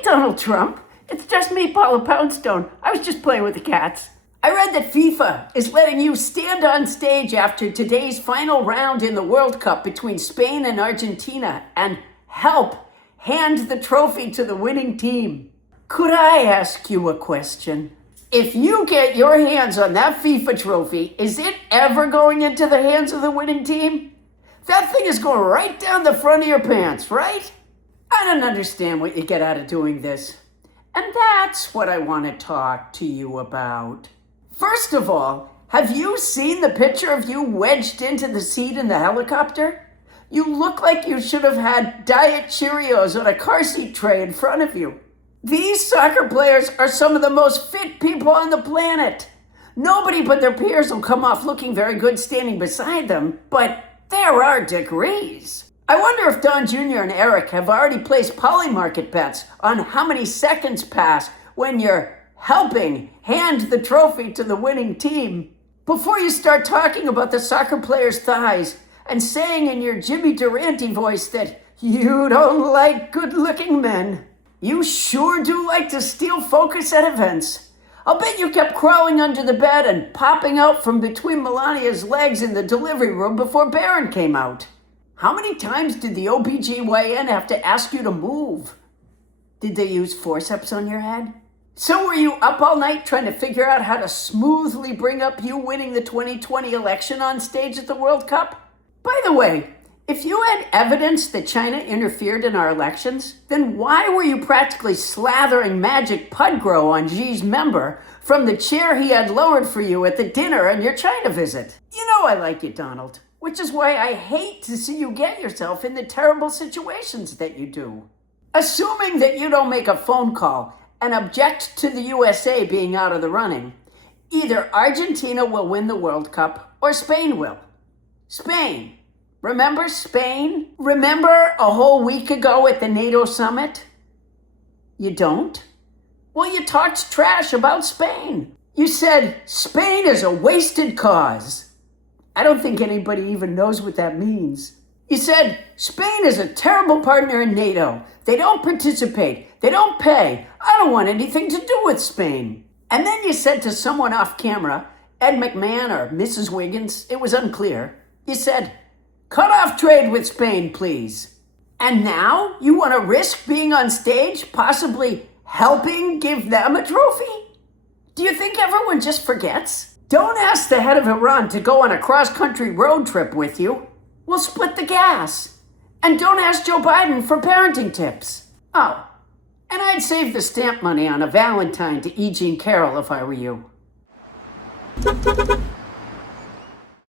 Hey, Donald Trump. It's just me, Paula Poundstone. I was just playing with the cats. I read that FIFA is letting you stand on stage after today's final round in the World Cup between Spain and Argentina and help hand the trophy to the winning team. Could I ask you a question? If you get your hands on that FIFA trophy, is it ever going into the hands of the winning team? That thing is going right down the front of your pants, right? I don't understand what you get out of doing this. And that's what I want to talk to you about. First of all, have you seen the picture of you wedged into the seat in the helicopter? You look like you should have had Diet Cheerios on a car seat tray in front of you. These soccer players are some of the most fit people on the planet. Nobody but their peers will come off looking very good standing beside them, but there are degrees. I wonder if Don Jr. and Eric have already placed polymarket bets on how many seconds pass when you're helping hand the trophy to the winning team. Before you start talking about the soccer player's thighs and saying in your Jimmy Durante voice that you don't like good-looking men. You sure do like to steal focus at events. I'll bet you kept crawling under the bed and popping out from between Melania's legs in the delivery room before Barron came out. How many times did the OBGYN have to ask you to move? Did they use forceps on your head? So were you up all night trying to figure out how to smoothly bring up you winning the 2020 election on stage at the World Cup? By the way, if you had evidence that China interfered in our elections, then why were you practically slathering magic Pudgrow on Xi's member from the chair he had lowered for you at the dinner on your China visit? You know I like you, Donald, which is why I hate to see you get yourself in the terrible situations that you do. Assuming that you don't make a phone call and object to the USA being out of the running, either Argentina will win the World Cup or Spain will. Spain. Remember Spain? Remember a whole week ago at the NATO summit? You don't? Well, you talked trash about Spain. You said Spain is a wasted cause. I don't think anybody even knows what that means. You said Spain is a terrible partner in NATO. They don't participate. They don't pay. I don't want anything to do with Spain. And then you said to someone off camera, Ed McMahon or Mrs. Wiggins, it was unclear. You said, cut off trade with Spain, please. And now you want to risk being on stage, possibly helping give them a trophy? Do you think everyone just forgets? Don't ask the head of Iran to go on a cross-country road trip with you. We'll split the gas. And don't ask Joe Biden for parenting tips. Oh, and I'd save the stamp money on a Valentine to E. Jean Carroll if I were you.